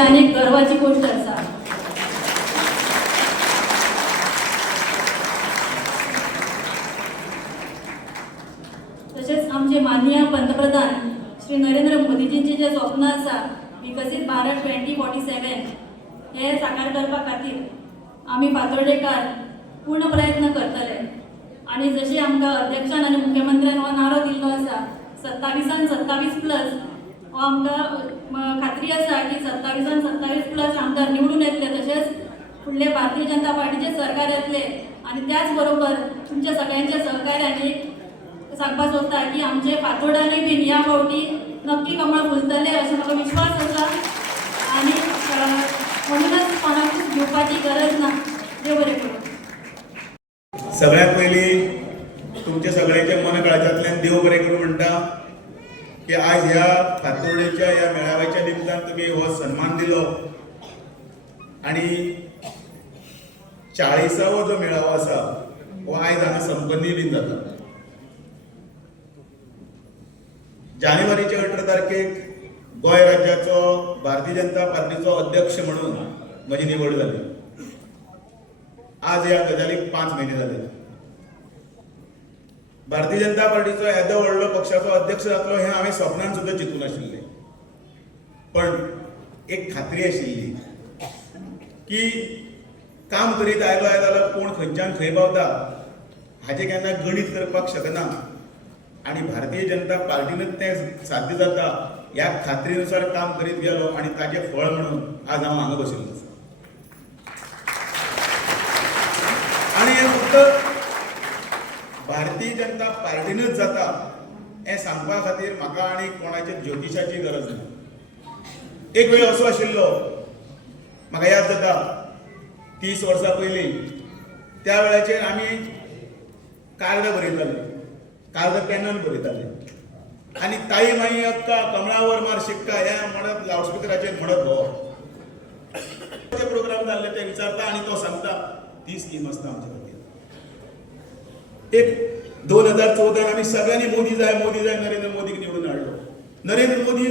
अनेक गर्वाची गोष्ट असा। तसेच आमचे माननीय पंतप्रधान श्री नरेंद्र मोदीजींचे जे स्वप्न आसा विकसित भारत 2047 हे साकार करपा खातीर आम्ही फातोर्डेकार पूर्ण प्रयत्न करतले। आणि जसे आमकां अध्यक्षान आणि मुख्यमंत्र्यान हो नारो दिल्लो आसा 27+27 हो आमकां खात्री आसा की 27+27 आमदार निवडून येतले। तसेच फुडले भारतीय जनता पार्टीचे सरकार येतले आणि त्याच बरोबर तुमच्या सगळ्यांच्या सहकार्याने सांगपाक सोदता की आमचे फातोर्डाने बीन ह्या फावटी नक्की कमळ फुलतले अशें म्हाका विश्वास आसा। आणि म्हणूनच कोणाकूच घेवपाची गरज ना। देव बरें करूं। सगळ्यात पयलीं तुमच्या सगळ्यांच्या मन काळजांतल्यान देव बरें करूं म्हणटा की आज ह्या फातोर्डेच्या ह्या मेळाव्याच्या निमतान तुम्ही हो सन्मान दिलो आणि 40वां जो मेळावो आसा हो आयज हांगा संपन्नी बीन जाता। जानेवारीच्या 18 तारखेक गोंय राज्याचो भारतीय जनता पार्टीचो अध्यक्ष म्हणून म्हजी निवड जाली। आज ह्या गजालीक 5 महिने जाले। भारतीय जनता पार्टीचो येदो व्हडलो पक्षाचो अध्यक्ष जातलो हे हांवें स्वप्नान सुद्दां चिंतूं नाशिल्लें। पण एक खात्री आशिल्ली की काम करीत आयलो जाल्यार कोण खंयच्यान खंय पावता हाचें केन्ना गणीत करपाक शकना आणि भारतीय जनता पार्टीनूच तें साध्य जाता ह्या खात्रीनुसार काम करीत गेलो आणि ताचें फळ म्हणून आज हांव हांगा बशिल्लो आसा। आणि हे फक्त भारतीय जनता पार्टीनूच जाता हें सांगपा खातीर म्हाका आनी कोणाच्या ज्योतिशाची गरज ना। एक वेळ असो आशिल्लो म्हाका याद जाता 30 वर्सां पयलीं त्या वेळाचेर आमी कार्ड बरयताले, कार्ड पेनान बरयताले आनी ताई माई अक्का कमळावर मार शिक्का ह्या म्हणत लावडस्पिकराचेर म्हणत भोंवप। प्रोग्राम जाल्ले ते विचारता आनी तो सांगता ती स्कीम आसता आमच्या खातीर। एक 2014 आमी सगळ्यांनी मोदी जाय नरेंद्र मोदीक निवडून हाडलो। नरेंद्र मोदी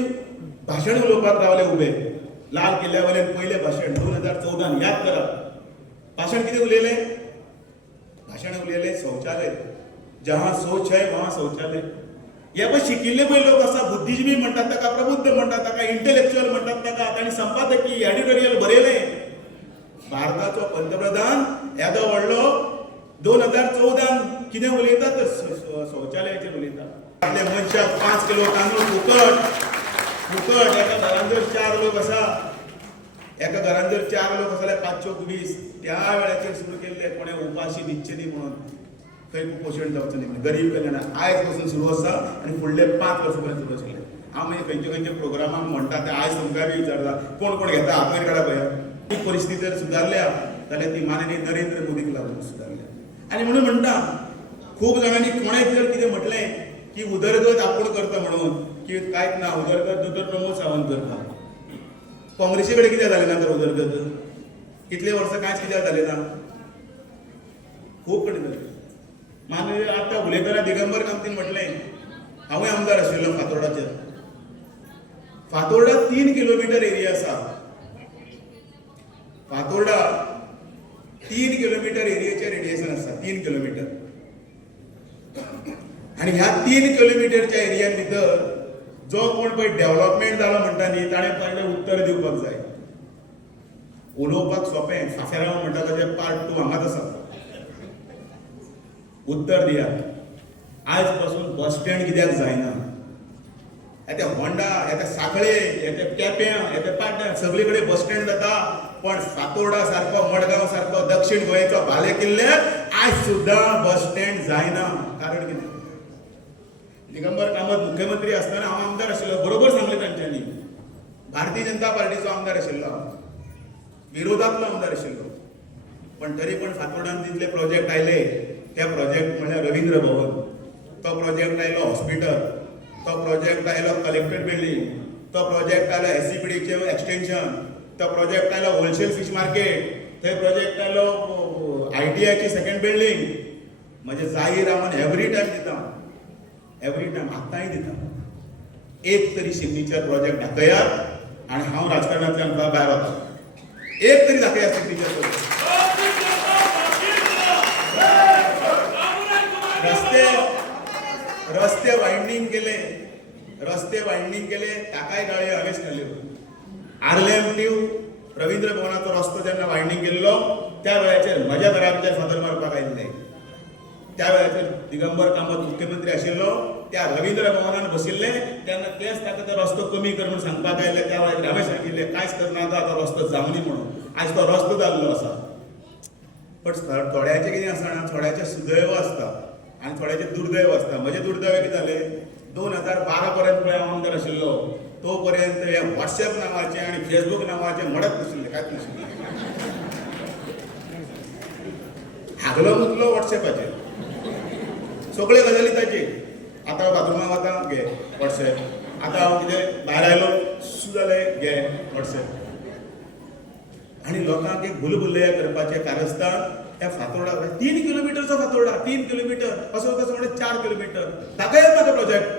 भाशण उलोवपाक रावले उबे लाल किल्ल्या वयल्यान पयलें भाशण 2014 याद करा। भाशण कितें उलयलें? भाशण उलयलें शौचालय, जहां सोच है वहां शौचालय। हे पळय शिकिल्ले पळय लोक आसा, बुद्धिजीवी म्हणटात ताका, प्रबुद्ध म्हणटात ताका, इंटेलेक्च्युअल म्हणटात ताका, तांणी संपादकी एडिटोरियल बरयलें। भारताचो पंतप्रधान येदो व्हडलो 2014 कितें उलयता तर शौचालयाचेर उलयता। आपल्या मनशाक 5 किलो तांदूळ फुकट एका घरान जर 4 लोक आसा, एका घरान जर 4 लोक आसा जाल्यार 5 चौक 20 त्या वेळाचेर सुरू केल्ले कोणें उपाशी न्हिदचे न्ही म्हणून, खंय कुपोशण जावचें न्ही, गरीब कल्याण आयज पासून सुरू आसा आनी फुडले 5 वर्सां पर्यंत सुरू आशिल्लें। हांव मागीर खंयचे खंयचे प्रोग्रामाक म्हणटा ते आयज तुमकां बी विचारता कोण कोण घेता हात काडा पळया। ही परिस्थिती जर सुदारल्या जाल्यार ती माननीय नरेंद्र मोदीक लागून सुदारल्या। आणि म्हणून म्हणटा खूब जाणांनी कोणें जर कितें म्हटलें की उदरगत आपूण करता म्हणून की कांयच ना, उदरगत दोतोर प्रमोद सावंत करता। काँग्रेसी कडेन कित्याक जालें ना तर उदरगत? कितले वर्सां कांयच कित्याक जालें ना? खूब कडेन जालें। माननीय आतां उलयतना दिगंबर कामतीन म्हटलें हांवूय आमदार आशिल्लो फातोर्डाचेर। फातोर्डा 3 किलोमीटर एरिया आसा। फातोर्डा 3 किलोमीटर एरियाचे रेडिएशन आसा, 3 किलोमीटर। आणि ह्या 3 किलोमीटरच्या एरियान भितर जो कोण पळय डेव्हलपमेंट जालो म्हणटा न्ही ताणें पयलें उत्तर दिवपाक जाय। उलोवपाक सोंपें, फाफेराव म्हणटा ताचें पार्ट 2 हांगाच आसा। उत्तर दियात। आयज पासून बस स्टँड कित्याक जायना? येते होंडा, येते सांखळे, येते केप्यां, येते पाड्यां सगळे कडेन बस स्टँड जाता, पण फातोर्डा सारको, मडगांव सारको दक्षिण गोंयचो भाले किल्ल्यार आयज सुद्दां बस स्टँड जायना। कारण कितें? दिगंबर कामत मुख्यमंत्री आसतना हांव आमदार आशिल्लो, बरोबर सांगलें तांच्यांनी। भारतीय जनता पार्टीचो आमदार आशिल्लो, विरोधांतलो आमदार आशिल्लो, पण तरी पण फातोर्डान जितले प्रोजेक्ट आयले ते प्रोजेक्ट म्हळ्यार रवींद्र भवन, तो प्रोजेक्ट आयलो हॉस्पिटल, तो प्रोजेक्ट आयलो कलेक्टर बिल्डिंग, तो प्रोजेक्ट आयलो एससीपीडीचें एक्सटेंशन, तो प्रोजेक्ट आयलो होलसेल फिश मार्केट, थंय प्रोजेक्ट आयलो ITIची सेकंड बिल्डिंग। म्हजे जाहीर हांव एवरी टायम दिता, एवरी टायम आतांय दिता। एक तरी सिग्नेचर प्रोजेक्ट दाखयात आणि हांव राजकारणांतल्यान भायर वता. एक तरी दाखय आसता टिचर. रस्ते वायंडींग केले ताकाय गाळयो हांवेच घाल्यो. आर्लेम न्यू रवींद्र भवनाचो रस्तो जेन्ना वायंडींग केल्लो त्या वेळाचेर म्हज्या घराचेर फातर मारपाक आयिल्ले. त्या वेळाचेर दिगंबर कामत मुख्यमंत्री आशिल्लो. त्या रवींद्र भवनान बशिल्ले तेन्ना तेच ताका तो रस्तो कमी कर म्हणून सांगपाक आयिल्ले. त्या वेळार हांवें सांगिल्लें कांयच करना तो रस्तो जावनी म्हणून. आयज तो रस्तो जाल्लो आसा. पण थोड्याचें कितें आसा ना, थोड्याचें सुदैव आसता आनी थोड्याचें दुर्दैव आसता. म्हजें दुर्दैव कितें जालें, 2012 पर्यंत हांव आमदार आशिल्लो तो पर्यंत हे व्हॉट्सएप नांवाचें आनी फेसबूक नांवाचें म्हणत नाशिल्लें, कांयच नाशिल्लें. हागलो मुतलो व्हॉट्सएपाचेर, सगळे गजाली ताचेर. आतां हांव बाथरुमाक वता घे व्हॉट्सएप, आतां हांव कितें भायर आयलो जालें घे व्हॉट्सएप. आनी लोकांक एक भुलभुलैया करपाचें कारस्थान त्या फातोर्डा 3 किलोमिटरचो फातोर्डा, 3 किलोमिटर असो म्हणटा 4 किलोमिटर. दाखयात म्हाका प्रोजेक्ट.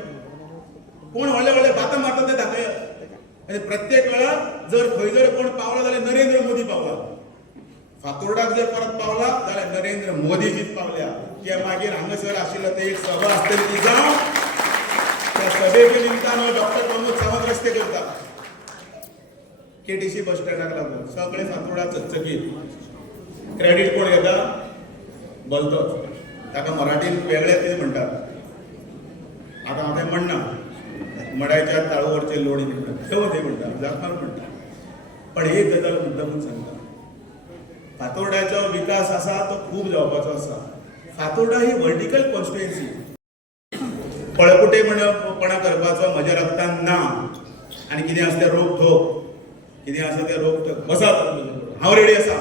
कोण व्हडले बातां मारता ते दाखयात. आनी प्रत्येक वेळा जर खंय जर कोण पावला जाल्यार नरेंद्र मोदी पावला. फातोर्डाक जर परत पावला जाल्यार नरेंद्र मोदीजीच पावल्या. ते मागीर हांगासर आशिल्लो ते एक सभा आसतली ती जावं. त्या सभेच्या निमतान डॉक्टर प्रमोद सावंत रस्ते करता केटीसी बस स्टँडाक लागून. सगळे फातोर्डा चकचकीत. क्रेडीट कोण घेता? भलतोच. ताका मराठीन वेगळे कितें म्हणटात, आतां हांव तें म्हणना. मडायच्या ताळूवरचें लोणी म्हणटात, ठेव ते म्हणटात, जाखण म्हणटात. पण एक गजाल मुद्दामून सांगता, फातोर्ड्याचो विकास आसा तो खूब जावपाचो आसा. फातोर्डा ही वर्टिकल कॉन्स्टिट्युएन्सी. पळपुटेपणा करपाचो म्हज्या रक्तान ना. आनी कितें आसा तें रोखोक, कितें आसा तें रोखोक बसात. हांव रेडी आसा.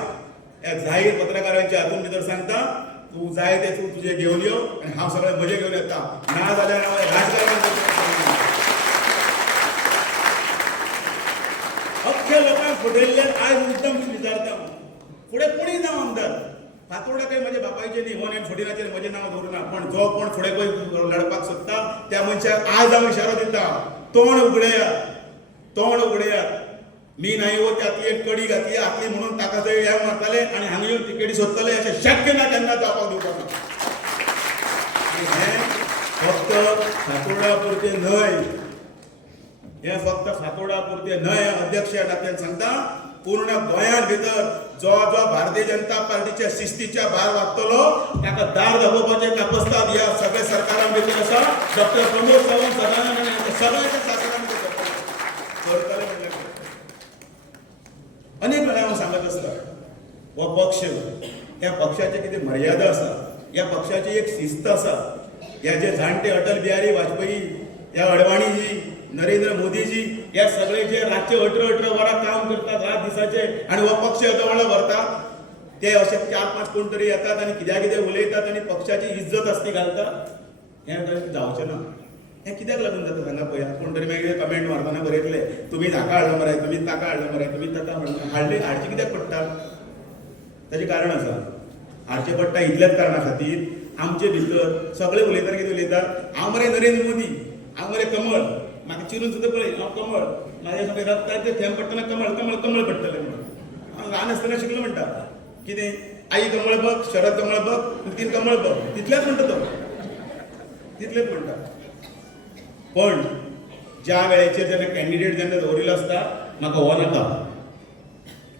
ह्या जाहीर पत्रकारांच्या हातून भितर सांगता, तूं जाय ते तूं तुजें घेवन यो आनी हांव सगळें म्हजें घेवन येता. ना जाल्यार हांव राजकारण अख्ख्या लोकांक फटयल्ले आयज मुद्दम विचारता. फुडें कोणीय जावं आमदार, फातोर्डा काय म्हज्या बापायचें न्ही, 114 म्हजें नांव दवरुना. पण जो कोण फुडें पळय लडपाक सोदता त्या मनशाक आज हांव इशारो दिता, तोंड उगडयात. मी नाही हो त्यातली एक कडी घातली आतली म्हणून ताका थंय हे मारताले आनी हांगा येवन तिकेटी सोदताले अशें शक्य ना केन्ना जावपाक दिवपाक ना. हें फक्त फातोर्डा पुरतें न्हय, हें फक्त फातोर्डा पुरतें न्हय. अध्यक्षा नात्यान सांगता, पूर्ण गोंयांत भितर जो भारतीय जनता पार्टीच्या शिस्तीच्या भायर वागतलो ताका दार दाखोवपाचें कापस्ताद ह्या सगळ्या सरकारां भितर आसा. डॉक्टर प्रमोद सावंत सदानंद आनी सगळ्याच्या शासनान करतले म्हणलें. अनेक वेळा हांव सांगत आसता, हो पक्ष, ह्या पक्षाची कितें मर्यादा आसा, ह्या पक्षाची एक शिस्त आसा. ह्या जे जाणटे अटल बिहारी वाजपेयी, ह्या अडवाणीजी, नरेंद्र मोदीजी, ह्या सगळे जे रातचे 18 वरां काम करतात रात दिसाचे आनी हो पक्ष येदो व्हडलो व्हरता, ते अशे 4-5 कोण तरी येतात आनी कित्याक उलयतात आनी पक्षाची इज्जत आसती घालतात. हें जावचें ना. हें कित्याक लागून जाता सांगा पळया. कोण तरी मागीर कमेंट मारतना बरयतले, तुमी हाका हाडलो मरे, तुमी ताका हाडलो मरे, तुमी ताका म्हणटा. हाडची कित्याक पडटा? ताचें कारण आसा. हाडचें पडटा इतल्याच कारणा खातीर आमचे भितर सगळे उलयतना कितें उलयतात, हांव मरे नरेंद्र मोदी, हांव मरे कमळ, म्हाका चिरून सुद्दां पळय हांव कमळ, म्हाज्या सगळे रक्ताचे थेंब पडटना कमळ कमळ कमळ पडटले म्हणून. हांव ल्हान आसतना शिकलो म्हणटा कितें, आई कमळ बघ, शरद कमळ बघ, नितीन कमळ बघ, तितलेंच म्हणटा तो, तितलेंच म्हणटा. पण ज्या वेळेचेर जेन्ना कॅन्डिडेट जेन्ना दवरिल्लो आसता, म्हाका हो नाका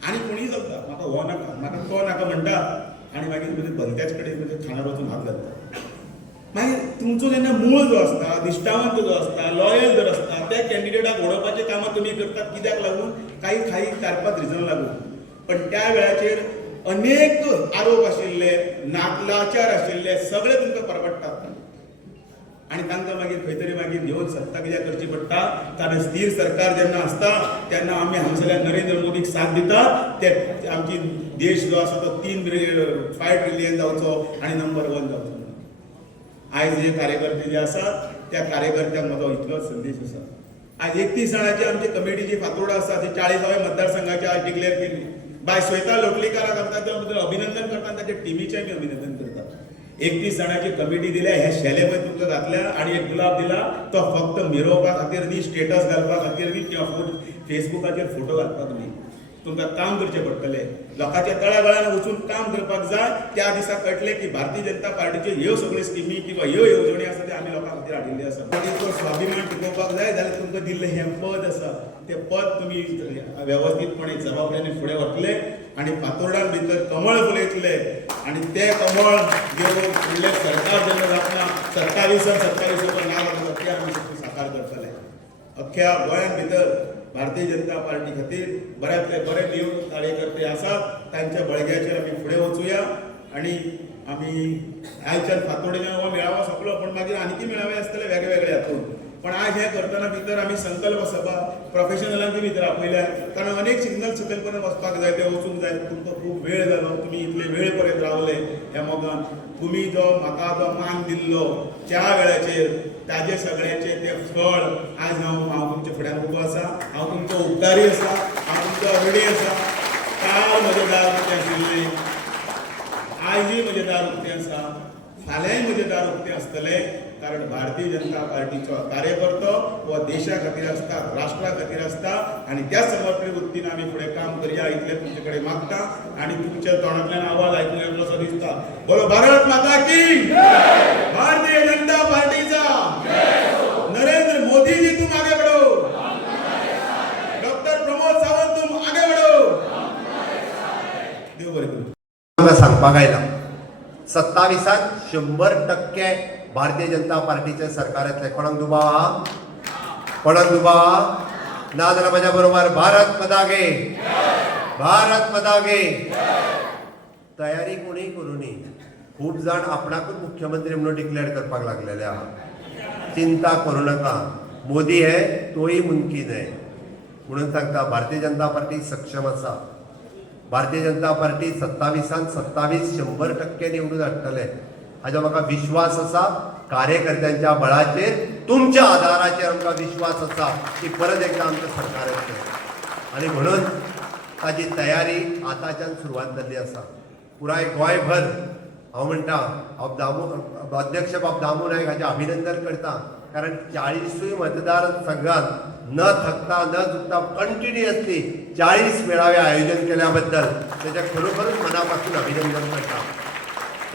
आनी कोणीय चलता, म्हाका हो नाका, म्हाका तो नाका म्हणटा आनी मागीर म्हणजे भलत्याच कडेन म्हणजे खाणार वचून हात घालता. मागीर तुमचो जेन्ना मूळ जो आसता, निश्ठावंत जो आसता, लॉयल जर आसता, त्या कॅन्डिडेटाक घडोवपाचें कामां तुमी करतात. कित्याक लागून? काही 4-5 रिजन लागून. पण त्या वेळाचेर अनेक आरोप आशिल्ले, नाकलाचार आशिल्ले, सगळे तुमकां परवडटात आनी तांकां मागीर खंय तरी मागीर घेवन सत्ता कित्याक करची पडटा. कारण स्थिर सरकार जेन्ना आसता तेन्ना आमी हांगासरल्यान नरेंद्र मोदीक साथ दितात. ते आमची देश जो आसा तो 5 ट्रिलियन जावचो आनी नंबर 1 जावचो. आयज जे कार्यकर्ते जे आसात त्या कार्यकर्त्यांक म्हजो इतलोच संदेश आसा. आज 31 जाणांची आमची कमिटीची फातोर्डा आसा, ती 40व्या मतदारसंघाची आज डिक्लेअर केली. बाय श्वेता लोटलीकाराक आमकां त्या बद्दल अभिनंदन करता आनी ताच्या टिमीचें बी अभिनंदन करता. 31 जाणांची कमिटी दिल्या, हे शेले पळय तुमकां घातल्या आनी एक गुलाब दिला, तो फक्त मिरोवपा खातीर न्ही, स्टेटस घालपा खातीर न्ही किंवा फेसबुकाचेर फोटो घालपाक न्ही, तुमकां काम करचें पडटलें. लोकांच्या तळागाळान वचून काम करपाक जाय. त्या दिसा कळटलें की भारतीय जनता पार्टीच्यो ह्यो सगळ्यो स्किमी किंवा ह्यो येवजणी आसा ते आमी लोकां खातीर हाडिल्ल्यो आसा. जर स्वाभिमान टिकोवपाक जाय जाल्यार तुमकां दिल्लें हें पद आसा, तें पद तुमी वेवस्थीतपणे जबाबदारीन फुडें व्हरतले आनी फातोर्डान भितर कमळ फुलयतले आनी तें कमळ घेवन फुडलें सरकार जेन्ना जातना 27 नांव आसा तें आमी साकार करतले. अख्ख्या गोंयान भितर भारतीय जनता पार्टी खातीर बऱ्यांतले बरे निवडणूक कार्यकर्ते आसात. तांच्या बळग्याचेर आमी फुडें वचुया आनी आमी आयच्यान फातोर्डेच्यान हो मेळावो सोंपलो, पण मागीर आनीकय मेळावे आसतले वेगळे हातून. पण आज हें करतना भितर आमी संकल्प सभा प्रोफेशनलांची भितर आपयल्या, कारण अनेक सिग्नल सकयल वचपाक जाय, ते वचूंक जाय. तुमकां खूब वेळ जालो, तुमी इतले वेळ पर्यंत रावले ह्या मोगान. तुमी जो म्हाका जो मान दिल्लो त्या वेळाचेर ताजे सगळ्याचे ते फळ आज हांव तुमचे फुड्यान उबो आसा. हांव तुमचो उपकारी आसा, हांव तुमचो अगडी आसा. काल म्हजें दार उक्तें आशिल्लें, आयजय म्हजें दार उक्तें आसा, फाल्यांय म्हजें दार उक्तें आसतलें. कारण भारतीय जनता पार्टीचो कार्यकर्तो हो देशा खातीर आसता, राष्ट्रा खातीर आसता आनी त्या समर्पण वृत्तीन आमी फुडें काम करया इतलें तुमचे कडेन मागता. आनी तुमच्या तोंडांतल्यान आवाज आयकून येतलो असो दिसता. बोलो भारत माता की, भारतीय जनता पार्टीचा, नरेंद्र मोदी जी तुम आगे बढ़ो, डॉक्टर प्रमोद सावंत तुम आगे बढ़ो. देव बरें करूं. म्हाका सांगपाक आयला 27 100% भारतीय जनता पार्टीचे सरकार येतले. कोणाक दुबाव आहा? कोणाक दुबाव आहा? ना जाल्यार म्हज्या बरोबर भारत माता गे, भारत माता गे. तयारी कोणीय करूनी. खूब जाण आपणाकूच मुख्यमंत्री म्हणून डिक्लेअर करपाक लागलेले आहा. चिंता करूं नाका. मोदी है तोही मुमकीन है म्हणून सांगता. भारतीय जनता पार्टी सक्षम आसा. भारतीय जनता पार्टी 27 100% निवडून हाडटले हाजो म्हाका विश्वास आसा. कार्यकर्त्यांच्या बळाचेर, तुमच्या आदाराचेर आमकां विश्वास आसा की परत एकदा आमचें सरकार येतलें. आनी म्हणून ताची तयारी आतांच्यान सुरवात जाल्ली आसा. पुराय गोंयभर हांव म्हणटा, हांव अध्यक्ष बाब दामू नायक हाचें अभिनंदन करता. कारण 40 मतदारसंघात न थकता न चुकता कंटिन्युअसली 40 मेळावे आयोजन केल्या बद्दल त्याच्या खरोखरच मनापासून अभिनंदन करता.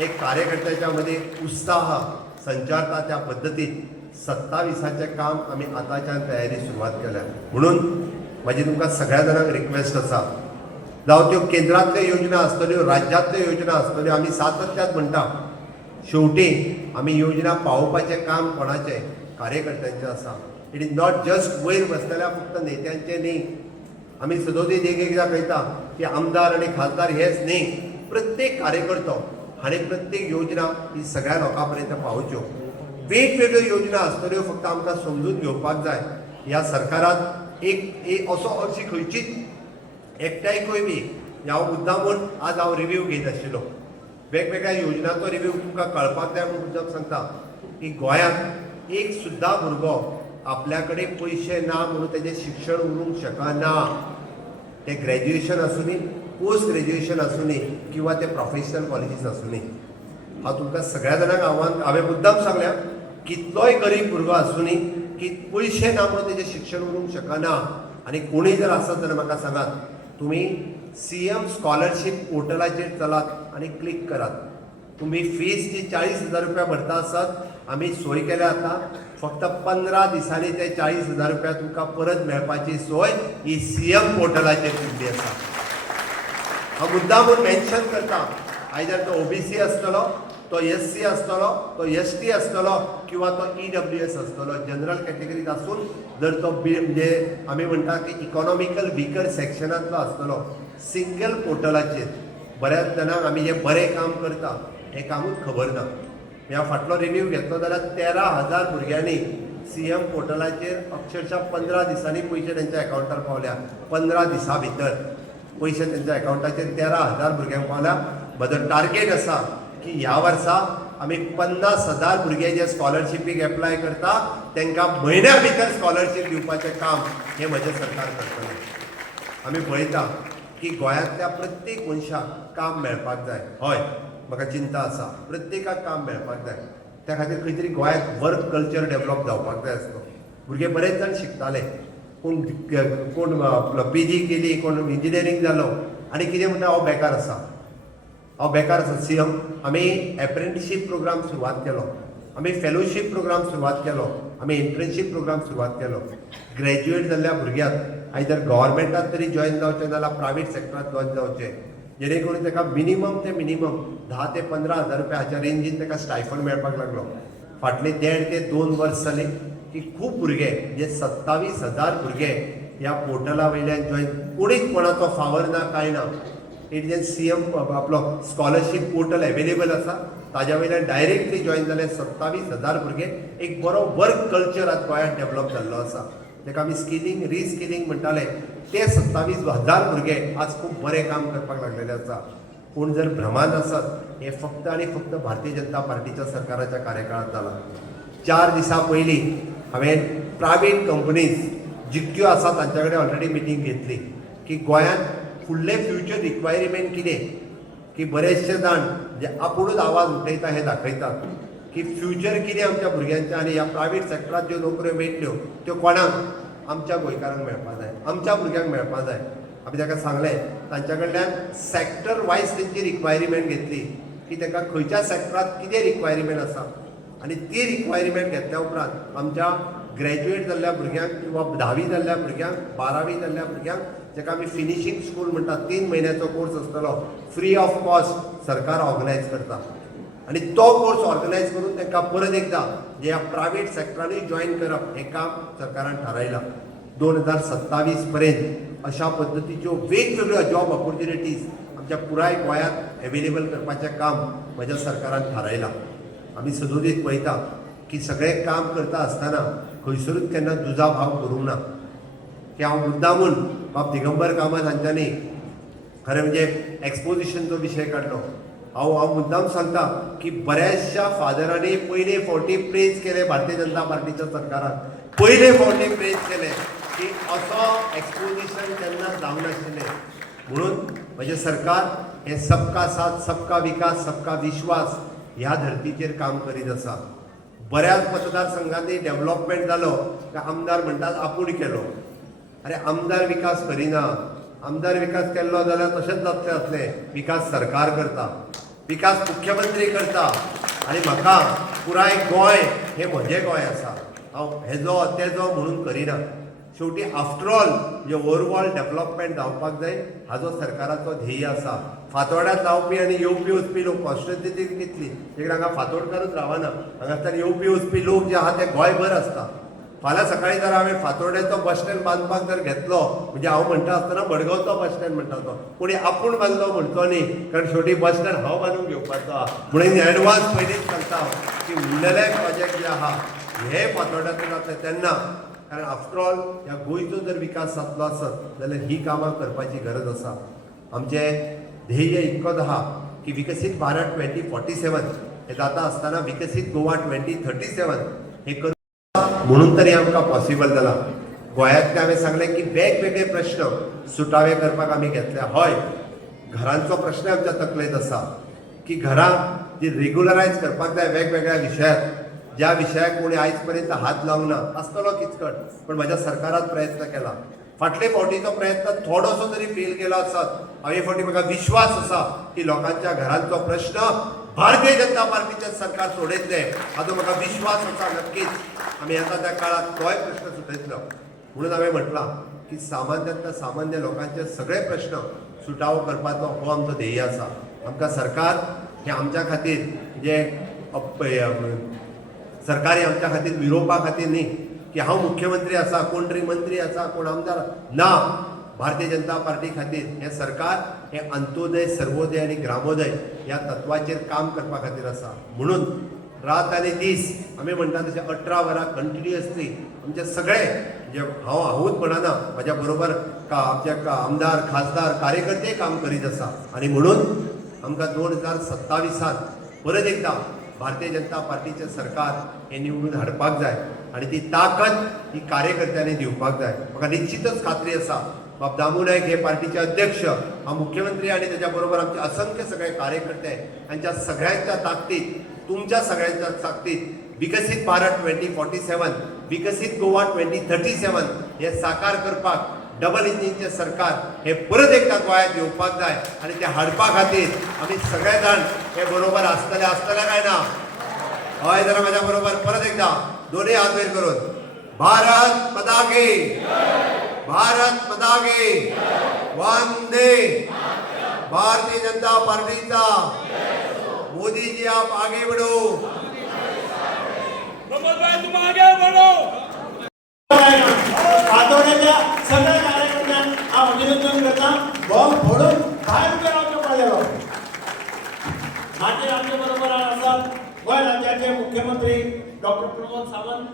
एक कार्यकर्त्याच्या मध्ये उत्साह संचारता त्या पद्धतीत 27चे काम आम्ही आतांच्या तयारी सुरुवात केल्या. म्हणून माझी तुमकां सगळ्या जाणांक रिक्वेस्ट आसा, जावं त्यो केंद्रांतल्यो योजना आसतल्यो, राज्यांतल्यो योजना आसतल्यो, आमी सातत्यान म्हणटा शेवटी आमी योजना पावोवपाचें काम कोणाचें? कार्यकर्त्यांचें आसा. इट इज नॉट जस्ट वयर बसलेल्या फक्त नेत्यांचें न्ही. आमी सदोदीत एकदां कळटा की आमदार आनी खासदार हेच न्ही, प्रत्येक कार्यकर्तो हाणे प्रत्येक योजना ही सगळ्या लोकां पर्यंत पावच्यो. वेगवेगळ्यो योजना आसतल्यो, फक्त आमकां समजून घेवपाक जाय. ह्या सरकारात एक अशी खंयचीच एकट्यायकूय बी हांव मुद्दामून आज हांव रिव्ह्यू घेत आशिल्लो. वेगवेगळ्या योजनांचो रिव्ह्यू तुमकां कळपाक जाय म्हणून मुद्दम सांगता की गोंयांत एक सुद्दां भुरगो आपल्या कडेन पयशे ना म्हणून तेजें शिक्षण उरूंक शकना. ते ग्रॅज्युएशन आसूं दी, पोस्ट ग्रॅज्युएशन आसूं दी किंवा ते प्रोफेशनल कॉलेजीस आसूं दी. हांव तुमकां सगळ्या जाणांक आव्हान हांवें मुद्दाम सांगल्या, कितलोय गरीब भुरगो आसूं दी की पयशे ना म्हणून तेजें शिक्षण उरूंक शकना. आनी कोणीय जर आसत जाल्यार म्हाका सांगात, तुमी CM स्कॉलरशीप पोर्टलाचेर चलात आनी क्लिक करात. तुम्ही फीस जी 40,000 रुपया भरता आसात आमी सोय केल्या आता. फक्त 15 दिसांनी ते 40,000 रुपया तुमकां परत मेळपाची सोय ही CM पोर्टलाचेर केल्ली आसा. हांव मुद्दामून मेन्शन करता, आयदर तो OBC आसतलो, तो SC आसतलो, तो ST आसतलो किंवा तो EWS आसतलो, जनरल कॅटेगरीत आसून जर तो म्हणजे आमी म्हणटा की इकॉनॉमिकल विकर सेक्शनांतलो आसतलो, सिंगल पोर्टलाचेर बऱ्याच जाणांक आमी जे बरें काम करता हे कामूच खबर ना. ह्या फाटलो रिव्ह्यू घेतलो जाल्यार 13,000 भुरग्यांनी CM पोर्टलाचेर अक्षरशः 15 दिसांनी पयशे तेंच्या अकाउंटार पावल्या. 15 दिसां भितर पयशे तेंच्या अकाउंटाचेर 13,000 भुरग्यांक पावल्या. म्हजो टार्गेट आसा की ह्या वर्सा आमी 50,000 भुरगे जे स्कॉलरशिपीक एप्लाय करता तांकां म्हयन्या भितर स्कॉलरशीप दिवपाचें काम हें म्हजें सरकार करतलें. आमी पळयता की गोंयांतल्या प्रत्येक मनशाक काम मेळपाक जाय. हय, म्हाका चिंता आसा, प्रत्येकाक काम मेळपाक जाय. त्या खातीर खंय तरी गोंयांत वर्क कल्चर डेव्हलप जावपाक जाय आसलो. भुरगे बरेच जाण शिकताले, कोण कोण PG केली, कोण इंजिनियरींग जालो आनी कितें म्हणटा हांव बेकार आसा. हांव बेकार आसा. CM आमी एप्रेंटिसशीप प्रोग्राम सुरवात केलो, आमी फेलोशीप प्रोग्राम सुरवात केलो, आमी इंटर्नशीप प्रोग्राम सुरवात केलो. ग्रॅज्युएट जाल्ल्या भुरग्याक आयदर गव्हर्मेंटात तरी जॉईन जावचें नाल्यार प्रायवेट सेक्टरांत जॉईन जावचें, जेणे करून ताका मिनिमम ते मिनिमम 10 ते 15,000 रुपया हाच्या रेंजीन ताका स्टायफंड मेळपाक लागलो. फाटली 1.5 ते 2 वर्स जाली की खूब भुरगे जे 27,000 भुरगे ह्या पोर्टला वयल्यान जॉईन, कोणीच कोणाचो फावर ना कांय ना. इंडियन CM आपलो स्कॉलरशीप पोर्टल अवेलेबल आसा, ताज्या वयल्यान डायरेक्टली जॉईन जाले 27,000 भुरगे. एक बरो वर्क कल्चर आज गोंयांत डेव्हलप जाल्लो आसा, ताका आमी स्किलिंग रिस्किलिंग म्हणटाले. ते 27,000 भुरगे आज खूब बरें काम करपाक लागलेले आसा. पूण जर भ्रमान आसत हे फक्त आनी फक्त भारतीय जनता पार्टीच्या सरकाराच्या कार्यकाळात जाला. 4 दिसां पयलीं हांवें प्रायवेट कंपनीज जितक्यो आसा तांच्या कडेन ऑलरेडी मिटींग घेतली की गोंयांत फुडले फ्युचर रिक्वायरमेंट कितें, की बरेचशे जाण जे आपुणूच आवाज उठयता हे दाखयतात की फ्युचर कितें आमच्या भुरग्यांचें, आनी ह्या प्रायवेट सेक्टरांत ज्यो नोकऱ्यो मेळटल्यो त्यो कोणाक, आमच्या गोंयकारांक मेळपाक जाय, आमच्या भुरग्यांक मेळपाक जाय. आमी ताका सांगलें, तांच्या कडल्यान सॅक्टर वायज तेंची रिक्वायरमेंट घेतली की ताका खंयच्या सॅक्टरांत कितें रिक्वायरमेंट आसा, आनी ती रिक्वायरमेंट घेतल्या उपरांत आमच्या ग्रॅज्युएट जाल्ल्या भुरग्यांक किंवा 10वी जाल्ल्या भुरग्यांक, 12वी जाल्ल्या भुरग्यांक, जाका आमी फिनिशिंग स्कूल म्हणटात, 3 म्हयन्याचो कोर्स आसतलो, फ्री ऑफ कॉस्ट सरकार ऑर्गनायज करता. आनी तो कोर्स ऑर्गनायज करून तांकां परत एकदां जे ह्या प्रायवेट सेक्टरांनी जॉईन करप हें काम सरकारान थारायलां. 2027 पर्यंत अशा पद्दतीच्यो वेगवेगळ्यो जॉब ऑपॉर्च्युनिटीज आमच्या पुराय गोंयांत अवेलेबल करपाचें काम म्हज्या सरकारान थारायलां. आमी सदोदीत पळयता की सगळें काम करता आसतना खंयसरूच केन्ना दुजाभाव करूंक ना. की हांव मुद्दामून बाब दिगंबर कामत हांच्यांनी खरें म्हणजे एक्सपोजिशनचो विशय काडलो. हांव मुद्दाम सांगता की बऱ्याचशा फादरांनी पयले फावटी प्रेज केले भारतीय जनता पार्टीच्या सरकारान, पयले फावटी प्रेज केले की असो एक्सपोजिशन केन्ना जावं नाशिल्लें. म्हणून म्हजें सरकार हें सबका साथ सबका विकास सबका विश्वास ह्या धर्तीचेर काम करीत आसा. बऱ्याच मतदारसंघांनी डेव्हलपमेंट जालो काय आमदार म्हणटात आपूण केलो. अरे आमदार विकास करिना, आमदार विकास केल्लो जाल्यार तशेंच जातलें आसलें. विकास सरकार करता, विकास मुख्यमंत्री करता, आनी म्हाका पुराय गोंय हें म्हजें गोंय आसा. हांव हेजो तेजो म्हणून करिना. शेवटी आफ्टर ऑल जे ओवरऑल डेव्हलपमेंट जावपाक जाय हाजो सरकाराचो ध्येय आसा. फातोड्यांत रावपी आनी येवपी वचपी लोक कॉन्स्टिट्युएन्सी कितली, एक हांगा फातोडकारूच रावना, हांगासर येवपी वचपी लोक जे आहा ते गोंयभर आसता. फाल्यां सकाळीं जर हांवें फातोड्याचो बस स्टँड बांदपाक जर घेतलो, म्हणजे हांव म्हणटा आसतना मडगांवचो बस स्टँड म्हणटा तो, कोणी आपूण बांदलो म्हणचो न्ही, कारण शेवटी बस स्टँड हांव बांदून घेवपाचो आहा. म्हणून एडवान्स पयलींच सांगता की उरलेले प्रोजेक्ट जे आहा हे फातोड्यांतून जातले तेन्ना, कारण आफ्टर ऑल ह्या गोंयचो जर विकास जातलो आसत जाल्यार ही कामां करपाची गरज आसा. आमचें ध्येय इतकोच आहा की विकसीत भारत 2047 हे जाता आसतना विकसीत गोवा 2037 हे कर, म्हणून तरी आमकां पॉसिबल जालां. गोंयांतले हांवें सांगलें की वेगवेगळे प्रश्न सुटावे करपाक आमी घेतले. हय, घरांचो प्रश्न आमच्या तकलेंत आसा की घरां जी रेग्युलरायज करपाक जाय वेगवेगळ्या विशयाक, ज्या विशयाक कोणी आयज पर्यंत हात लावंक ना, आसतलो किचकट, पण म्हज्या सरकारान प्रयत्न केला. फाटले फावटीचो प्रयत्न थोडोसो तरी फेल केलो आसत. हांवें फावटी म्हाका विश्वास आसा की लोकांच्या घरांचो प्रश्न भारतीय जनता पार्टीचें सरकार सोडयतलें, हाचो म्हाका विश्वास आसा. नक्कीच आमी येता त्या काळात तोय प्रश्न सुटयतलो. म्हणून हांवें म्हटलां की सामान्यांतल्या सामान्य लोकांचे सगळे प्रश्न सुटावो करपाचो हो आमचो ध्येय आसा. आमकां सरकार हे आमच्या खातीर जे सरकारी आमच्या खातीर विरोवपा खातीर न्ही की हांव मुख्यमंत्री आसा, कोण तरी मंत्री आसा, कोण आमदार ना. भारतीय जनता पार्टी खातीर हें सरकार हे अंत्योदय, सर्वोदय आनी ग्रामोदय ह्या तत्वाचेर काम करपा खातीर आसा. म्हणून रात आनी दीस आमी म्हणटा तशें 18 वरां कंटिन्युअसली आमचे सगळे जे हांवूच म्हणना, म्हाज्या बरोबर आमचे आमदार, खासदार, कार्यकर्ते काम करीत आसा. आनी म्हणून आमकां 2027 परत एकदां भारतीय जनता पार्टीचें सरकार हें निवडून हाडपाक जाय आनी ती ताकद ही कार्यकर्त्यांनी दिवपाक जाय. म्हाका निश्चितच खात्री आसा बाब दामू नायक हे पार्टीचे अध्यक्ष, हा मुख्यमंत्री आनी तेच्या बरोबर आमचे असंख्य सगळे कार्यकर्ते, हांच्या सगळ्यांच्या ताकदीत, तुमच्या सगळ्यांच्या ताकदीत विकसित भारत 2047, विकसित गोवा 2037 हे साकार करपाक डबल इंजिनचे सरकार हे परत एकदा गोंयांत येवपाक जाय आनी ते हाडपा खातीर आमी सगळे जाण हे बरोबर आसतले काय ना? हय जाल्यार म्हाज्या बरोबर परत एकदा दोन्ही हात वयर करून भारत माता की, भारत माता की, वंदे भारतीय जनता पार्टीचा मोदी जी आप आगे बढ़ो, प्रमोद भाई तुम आगे बढ़ो. आठवड्याच्या सगळ्या कार्यकर्त्यांना अभिनंदन करता. बॉम्ब फोडून बाहेर उभे राहतो पाहिजे. माझे आमच्या बरोबर असतात गोंय राज्याचे मुख्यमंत्री डॉक्टर प्रमोद सावंत,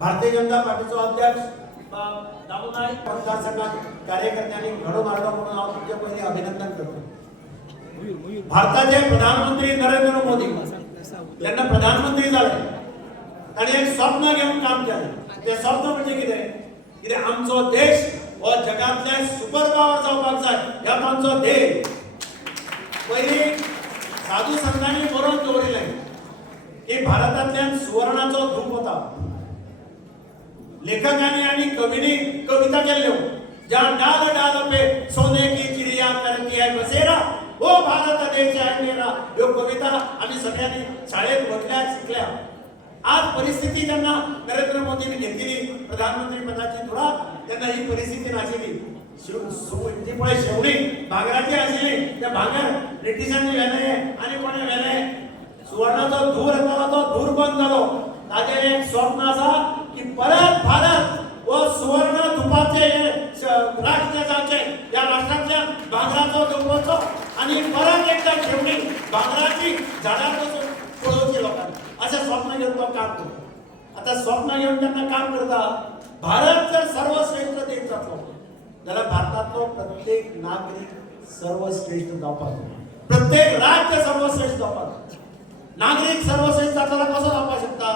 भारतीय जनता पार्टीचो अध्यक्ष दामोदर मतदारसंघात कार्यकर्त्यांनी घडून आणलं म्हणून हांव तुमचे पयलीं अभिनंदन करतो. भारताचे प्रधानमंत्री नरेंद्र मोदी यांना प्रधानमंत्री झाले आणि एक स्वप्न घेऊन काम केलं. ते स्वप्न म्हणजे कितें आमचो देश हो जगातले सुपर पॉवर जावपाक जाय. ह्या आमचो ध्येय. पयलीं साधू संतांनी बरोवन दवरिल्लें की भारतांतल्यान सुवर्णाचो धूप वता. लेखकांनी आनी कवींनी कविता केल्ल्यो, ज्या डाल डाल पे सोने की चिड़िया करती है बसेरा, वो भारत देश है मेरा. ह्यो कविता आम्ही सगळ्यांनी शाळेत म्हटल्या शिकल्या. आज परिस्थिती जेन्ना नरेंद्र मोदींनी घेतली प्रधानमंत्री पदाची धुरा, तेन्ना ही परिस्थिती नाशिल्ली. ती पळय शेवणी भांगराची आशिल्ली. त्या भांगर ब्रिटिशांनी व्हेले आनी कोणे व्हेले. सुवर्णाचो धूर येतालो तो धूर बंद जालो. ताजें एक स्वप्न आसा की परत भारत व सुवर्ण धुपाचे राष्ट्र जावचे. या राष्ट्रातल्या भांगराचो धुपाचो आणि परत एकदा शेवणी भांगराची झाडां पळोवची लोकांनी अशें स्वप्न घेवन तो काम करता. आता स्वप्न घेवन जेन्ना काम करता, भारत जर सर्वश्रेष्ठ देश जातलो जाल्यार भारतांतलो प्रत्येक नागरीक सर्वश्रेष्ठ जावपाक जाय. प्रत्येक राज्य सर्वश्रेष्ठ जावपाक जाय. नागरीक सर्वश्रेष्ठ जातलो कसो जावपाक शकता?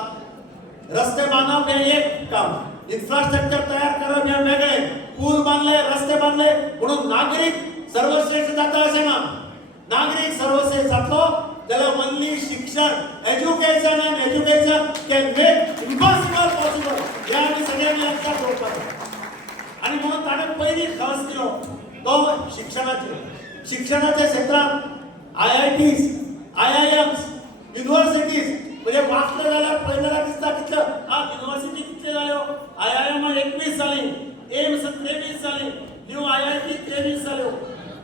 रस्ते बांदप हे एक काम, इन्फ्रास्ट्रक्चर तयार करप हे वेगळे, पूल बांधले, रस्ते बांधले म्हणून नागरीक सर्वश्रेष्ठ जाता अशें ना. नागरीक सर्वश्रेष्ठ जातलो जाल्यार ओन्ली शिक्षण, education and education can make impossible possible. हे आमी सगळ्यांनी लक्षात दवरपाक जाय. आणि म्हणून ताणें पयलीं खस दिलो तो शिक्षणाच्या क्षेत्रांत IITs, IIMs, युनिव्हर्सिटीज म्हणजे वाचलं जाल्यार पळयल्यार दिसता कितल्यो युनिव्हर्सिटी कितल्यो जाल्यो. IIM 21 जाली, एम्स 23 जाली, न्यू IIT 23 जाल्यो.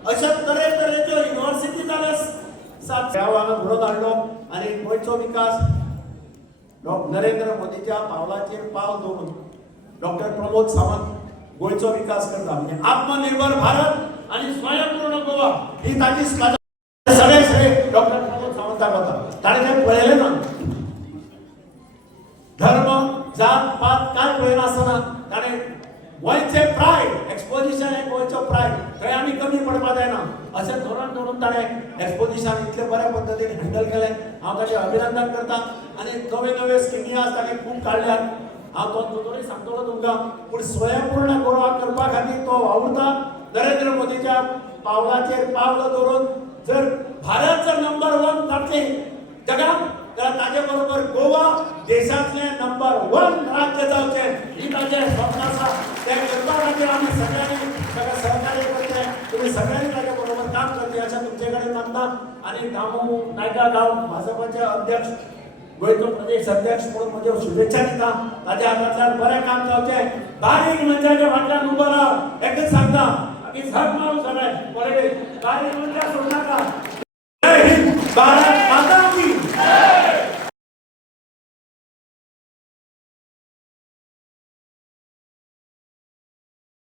अशा तरेतरेच्यो युनिव्हर्सिटी जाल्यो. घडोवन हाडलो आनी गोंयचो विकास नरेंद्र मोदीच्या पावलाचेर पावल दवरून डॉक्टर प्रमोद सावंत गोंयचो विकास करता. म्हणजे आत्मनिर्भर भारत आणि स्वयंपूर्ण गोवा ही ताची सगळे डॉक्टर प्रमोद सावंताक वता. ताणें तें पळयलें ना. धर्म जात पात काय पळयनासतना ताणें गोंयचे प्रायड एक्सपोजिशन हे गोंयचो प्रायड थंय आमी कमी पडपा जायना अशें धोरण धरून ताणें एक्सपोजिशन इतले बऱ्या पद्दतीन हँडल केलें. हांव ताचें अभिनंदन करता. आनी नवे नवे स्किमी आज ताणें खूब काडल्यात. हांव तो दोतोरय सांगतलो तुमकां. पूण स्वयंपूर्ण गोवा करपा खातीर तो वावुरता. नरेंद्र मोदीच्या पावलाचेर पावल दवरून जर भारत जर नंबर 1 जातली जगात जाल्यार ताजे बरोबर गोवा देशांतलें नंबर 1 राज्य जावचें ही ताचें स्वप्न आसा. तें करपा खातीर आमी सगळ्यांनी ताका सहकार्य करचे. तुमी सगळ्यांनी ताचे बरोबर काम करचे अशें तुमचे कडेन मागता. आनी दामू नायका गांव भाजपाचे अध्यक्ष, गोंयचो प्रदेश अध्यक्ष म्हणून म्हज्यो शुभेच्छा दिता. ताच्या हातांतल्यान बरें काम जावचें. बारीक मनशाच्या फाटल्यान उबो राव. एकच सांगता की झक मारूं सगळें पॉलिटिक्स. बारीक मनशां सोडनाका.